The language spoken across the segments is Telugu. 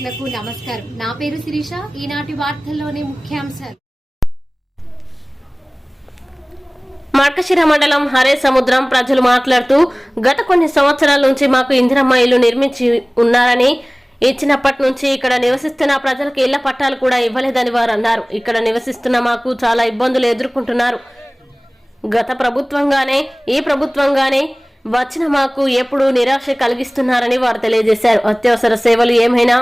శ్రోతలకు నమస్కారం. నా పేరు శిరీష. ఈనాటి వార్తల్లోని ముఖ్యాంశాలు. మార్కశిర మండలం హరే సముద్రం ప్రజలు మాట్లాడుతూ గత కొన్ని సంవత్సరాల నుంచి మాకు ఇందిరమ్మ ఇల్లు నిర్మించి ఉన్నారని ఇచ్చినప్పటి నుంచి ఇక్కడ నివసిస్తున్న ప్రజలకు ఇళ్ళ పట్టాలు కూడా ఇవ్వలేదని వారు అన్నారు. ఇక్కడ నివసిస్తున్న మాకు చాలా ఇబ్బందులు ఎదుర్కొంటున్నారు. గత ప్రభుత్వంగానే ఈ ప్రభుత్వంగానే వచ్చిన మాకు ఎప్పుడు నిరాశ కలిగిస్తున్నారని వారు తెలియజేశారు. అత్యవసర సేవలు ఏమైనా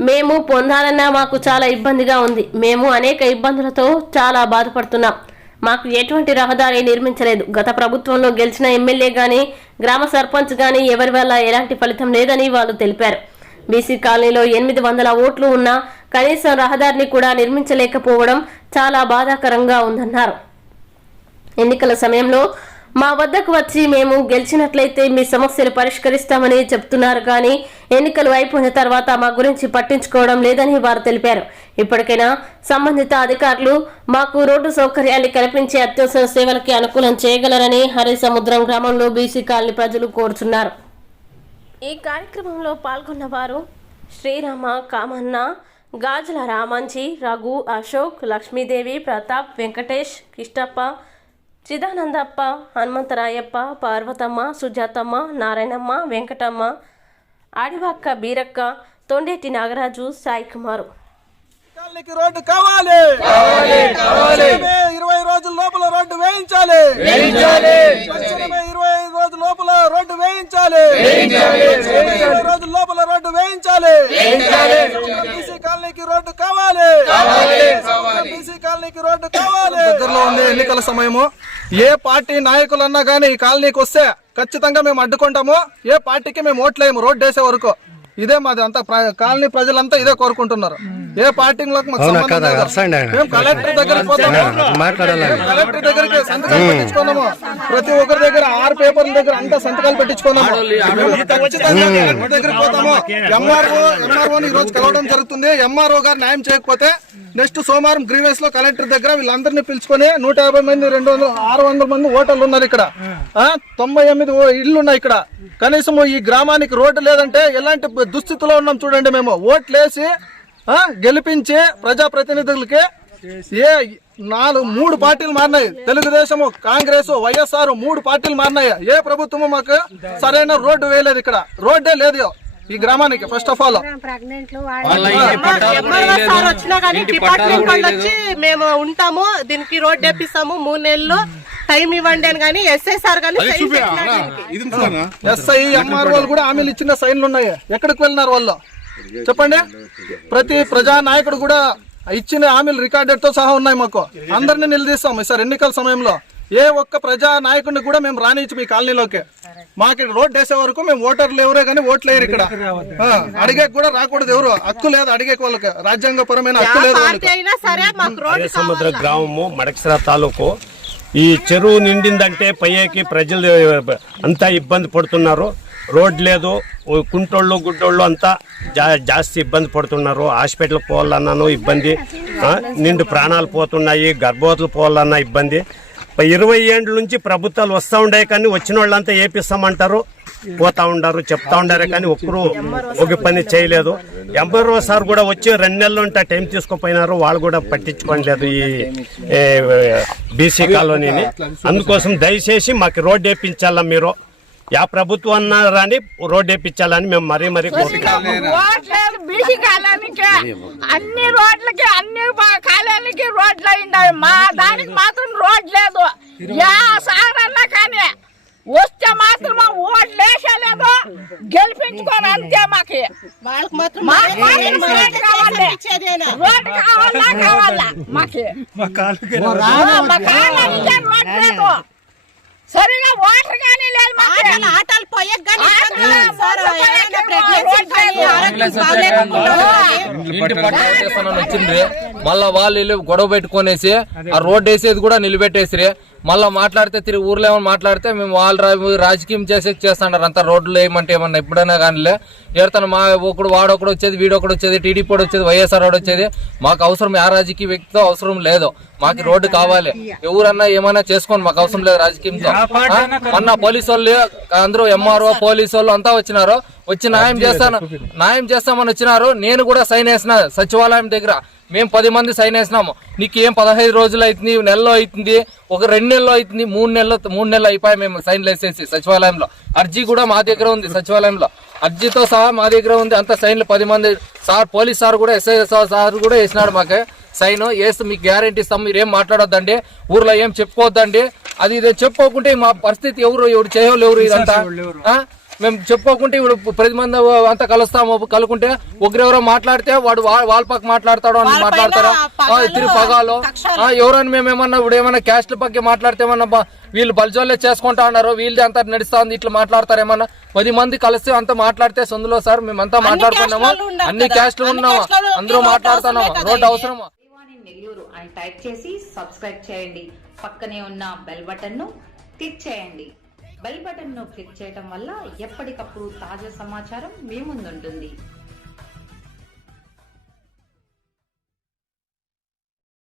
మేము పొందాలన్నా మాకు చాలా ఇబ్బందిగా ఉంది. మేము అనేక ఇబ్బందులతో చాలా బాధపడుతున్నాం. మాకు ఎటువంటి రహదారి నిర్మించలేదు. గత ప్రభుత్వంలో గెలిచిన ఎమ్మెల్యే కానీ గ్రామ సర్పంచ్ కానీ ఎవరి వల్ల ఎలాంటి ఫలితం లేదని వాళ్ళు తెలిపారు. బీసీ కాలనీలో ఎనిమిది వందల ఓట్లు ఉన్నా కనీసం రహదారిని కూడా నిర్మించలేకపోవడం చాలా బాధాకరంగా ఉందన్నారు. ఎన్నికల సమయంలో మా వద్దకు వచ్చి మేము గెలిచినట్లయితే మీ సమస్యలు పరిష్కరిస్తామని చెప్తున్నారు కానీ ఎన్నికలు అయిపోయిన తర్వాత మా గురించి పట్టించుకోవడం లేదని వారు తెలిపారు. ఇప్పటికైనా సంబంధిత అధికారులు మాకు రోడ్డు సౌకర్యాన్ని కల్పించి అత్యవసర సేవలకి అనుకూలం చేయగలరని హరిసముద్రం గ్రామంలో బీసీ కాలనీ ప్రజలు కోరుచున్నారు ఈ కార్యక్రమంలో పాల్గొన్న వారు శ్రీరామ కామన్న గాజుల రామంజీ రఘు అశోక్ లక్ష్మీదేవి ప్రతాప్ వెంకటేష్ కిష్టప్ప చిదానందప్ప హనుమంతరాయప్ప పార్వతమ్మ సుజాతమ్మ నారాయణమ్మ వెంకటమ్మ ఆడివాక్క బీరక్క తొండేటి నాగరాజు సాయి కుమారు రోడ్డు కావాలి. ఇరవై రోజుల లోపల రోడ్డు వేయించాలి. ఇరవై ఐదు రోజుల లోపల రోడ్డు వేయించాలి. ఇరవై రోజుల లోపల రోడ్డు వేయించాలి. కాలనీకి రోడ్డు కావాలి. బీసీ కాలనీకి రోడ్డు కావాలి. దగ్గరలో ఉంది ఎన్నికల సమయము ఏ పార్టీ నాయకులన్నా గానీ ఈ కాలనీకి వస్తే ఖచ్చితంగా మేము అడ్డుకుంటాము ఏ పార్టీకి మేము ఓట్లేము రోడ్డు వేసే వరకు. ఇదే మాది అంతా కాలనీ ప్రజలంతా ఇదే కోరుకుంటున్నారు. ఏ పార్టీలకు మాకు సంబంధం లేదు. మేము కలెక్టర్ దగ్గరికి పోతాము. మేము. కలెక్టర్ దగ్గరికి సంతకాలు పెట్టించుకున్నాము ప్రతి ఒక్కరి దగ్గర ఆరు పేపర్ల దగ్గర అంతా సంతకాలు పెట్టించుకున్నాము మేము ఖచ్చితంగా కలెక్టర్ దగ్గరికి పోతాము ఎంఆర్ఓ ఎంఆర్ఓ ఈ రోజు కలవడం జరుగుతుంది. ఎంఆర్ఓ గారు న్యాయం చేయకపోతే నెక్స్ట్ సోమవారం గ్రీవెన్స్లో కలెక్టర్ దగ్గర వీళ్ళందరినీ పిలుచుకొని నూట యాభై మంది రెండు వందలు ఆరు వందల మంది ఓటర్లు ఉన్నారు ఇక్కడ. తొంభై ఎనిమిది ఓ- ఇళ్ళు ఉన్నాయి ఇక్కడ. కనీసం ఈ గ్రామానికి రోడ్డు లేదంటే ఎలాంటి దుస్థితిలో ఉన్నాం చూడండి మేము. ఓట్లేసి గెలిపించి ప్రజాప్రతినిధులకి ఏ నాలుగు మూడు పార్టీలు మారినాయి. తెలుగుదేశం కాంగ్రెస్ వైఎస్ఆర్ మూడు పార్టీలు మారినాయి. ఏ ప్రభుత్వము మాకు సరైన రోడ్డు వేయలేదు ఇక్కడ. రోడ్డే లేదు. ఈ గ్రామానికి first of all MRO sir వచ్చినా కానీ డిపార్ట్మెంట్ వాళ్ళు వచ్చి మేము ఉంటాము దీనికి రోడ్ వేపిస్తాము మూడు నెలలు టైం ఇవ్వండి అని కానీ ఎస్ఐ సార్ కానీ. ఎస్ఐ ఎంఆర్ వాళ్ళు కూడా హామీలు ఇచ్చిన సైన్లు ఉన్నాయి. ఎక్కడికి వెళ్ళినారు వాళ్ళు? చెప్పండి. ప్రతి ప్రజా నాయకుడు కూడా ఇచ్చిన హామీలు రికార్డెడ్తో సహా ఉన్నాయి మాకు. అందరిని నిలదీస్తాం సార్ ఎన్నికల సమయంలో. ఏ ఒక్క ప్రజా నాయకుడిని కూడా మేము రానిచ్చు మీ కాలనీలోకి. మాకు రోడ్ వేసే వరకు మేము ఓటర్లు ఎవరే కానీ ఓట్లు వేయరు ఇక్కడ. అడిగే కూడా రాకూడదు ఎవరు. హక్కు లేదు అడిగే వాళ్ళకి. రాజ్యాంగపరమైన హక్కు లేదు వాళ్ళకి. పార్టీ అయినా సరే మాకు రోడ్ సముద్ర గ్రామము మడకసిర తాలూకు. ఈ చెరువు నిండిందంటే పయ్యేకి ప్రజలు అంతా ఇబ్బంది పడుతున్నారు. రోడ్ లేదు కుంటోళ్ళు గుడ్డోళ్ళు అంతా జా జాస్తి ఇబ్బంది పడుతున్నారు. హాస్పిటల్కి పోవాలన్నాను ఇబ్బంది. నిండు ప్రాణాలు పోతున్నాయి గర్భవతులు పోవాలన్నా ఇబ్బంది. ఇరవై ఏండ్ల నుంచి ప్రభుత్వాలు వస్తూ ఉండే కానీ వచ్చిన వాళ్ళంతా ఏపిస్తామంటారు పోతా ఉండారు చెప్తా ఉండారే కానీ ఒక్కరు ఒక పని చేయలేదు. ఎంఆర్ఓ సార్ కూడా వచ్చి రెండు నెలలు ఉంటే టైం తీసుకుపోయినారు వాళ్ళు కూడా పట్టించుకోలేదు ఈ బీసీ కాలనీని. అందుకోసం దయచేసి మాకు రోడ్డు వేయించాలా మీరు? యా ప్రభుత్వం అన్నారని రోడ్డు వేయించాలని మేము మరీ మరీ కోరుతున్నాం అన్ని రోడ్లకి అన్ని బా- కాలానికి రోడ్లు అయిండాయి మా దానికి మాత్రం రోడ్ లేదు. యా సార్ అన్నా కానీ వస్తే మాత్రం ఓట్లు వేసేలేదు గెలిపించుకోరు అంతే మాకి. వాళ్ళకి మాత్రం మాకు మాత్రం రోడ్ కావాలి. ఇచ్చేది అయినా. రోడ్ కావాలా కావాలా మాకి. మా కాలానికే రోడ్ లేదు. సరిగా వాటర్ కానీ లేదు మాకి. ఆటలు ఆటలు పోయే కానీ వచ్చింది మళ్ళా వాళ్ళు వెళ్ళి గొడవ పెట్టుకునేసి ఆ రోడ్డు వేసేది కూడా నిలబెట్టేసిరి. మళ్ళా మాట్లాడితే తిరిగి ఊర్లో ఏమైనా మాట్లాడితే మేము వాళ్ళు రాజకీయం చేసే చేస్తున్నారు అంతా రోడ్లు ఏమంటే ఏమన్నా ఎప్పుడైనా కానీ ఏడతాను మా ఒకడు వాడొకడు వచ్చేది వీడొకడు వచ్చేది టీడీపీ వాడు వచ్చేది వైఎస్ఆర్ వాడు వచ్చేది. మాకు అవసరం ఆ రాజకీయ వ్యక్తితో అవసరం లేదు. మాకు రోడ్డు కావాలి. ఎవరన్నా ఏమైనా చేసుకోండి. మాకు అవసరం లేదు రాజకీయంతో. ఆ? మొన్న పోలీసు వాళ్ళు అందరూ ఎంఆర్ఓ పోలీసు వాళ్ళు అంతా వచ్చినారు. వచ్చి న్యాయం చేస్తాను. న్యాయం చేస్తామని వచ్చినారు. నేను కూడా సైన్ వేసిన సచివాలయం దగ్గర మేము పది మంది సైన్ వేసినాము నీకు ఏం పదహైదు రోజులు అవుతుంది నెలలో అవుతుంది ఒక రెండు నెలలు అవుతుంది మూడు నెలలు మూడు నెలలు అయిపోయి మేము సైన్లు వేసేసి సచివాలయంలో. అర్జీ కూడా మా దగ్గర ఉంది సచివాలయంలో. అర్జీతో సహా మా దగ్గర ఉంది అంత సైన్లు పది మంది. సార్ పోలీస్ సార్ కూడా ఎస్ఐ సార్ కూడా వేసినాడు మాకు. సైన్ వేస్తే మీకు గ్యారంటీ ఇస్తాం మీరు ఏం మాట్లాడొద్దండి. ఊర్లో ఏం చెప్పుకోవద్దండి. అది ఇది చెప్పుకోకుంటే మా పరిస్థితి ఎవరు ఎవరు చేయవాలి ఎవరు ఇదంతా? మేము చెప్పుకోకుంటే ఇప్పుడు పది మంది అంతా కలుస్తాము కలుకుంటే ఒకరెవరో మాట్లాడితే వాడు వాళ్ళ పక్క మాట్లాడతాడు అని మాట్లాడతారా? ఆ, తిరిగి పగాలు. ఆ, ఎవరైనా మేము ఏమన్నా ఇప్పుడు ఏమన్నా క్యాస్ట్ పక్క మాట్లాడితే ఏమన్నా బా- వీళ్ళు బల్జోళ్ళే చేసుకుంటా ఉన్నారు వీళ్ళది అంతా నడుస్తా ఉంది ఇట్లా మాట్లాడతారు ఏమన్నా? పది మంది కలిస్తే అంతా మాట్లాడితే సందులో సార్ మేమంతా మాట్లాడుకున్నాము. అన్ని. క్యాస్ట్లు ఉన్నాము. అందరూ మాట్లాడుతున్నాము. రోడ్డు. అవసరమా? శ్రీవాణి నెల్లూరు అని టైప్ చేసి సబ్స్క్రైబ్ చేయండి. పక్కనే ఉన్న బెల్ బటన్ను క్లిక్ చేయండి. బెల్ బటన్ను క్లిక్ చేయడం వల్ల ఎప్పటికప్పుడు తాజా సమాచారం మీ ముందుంటుంది.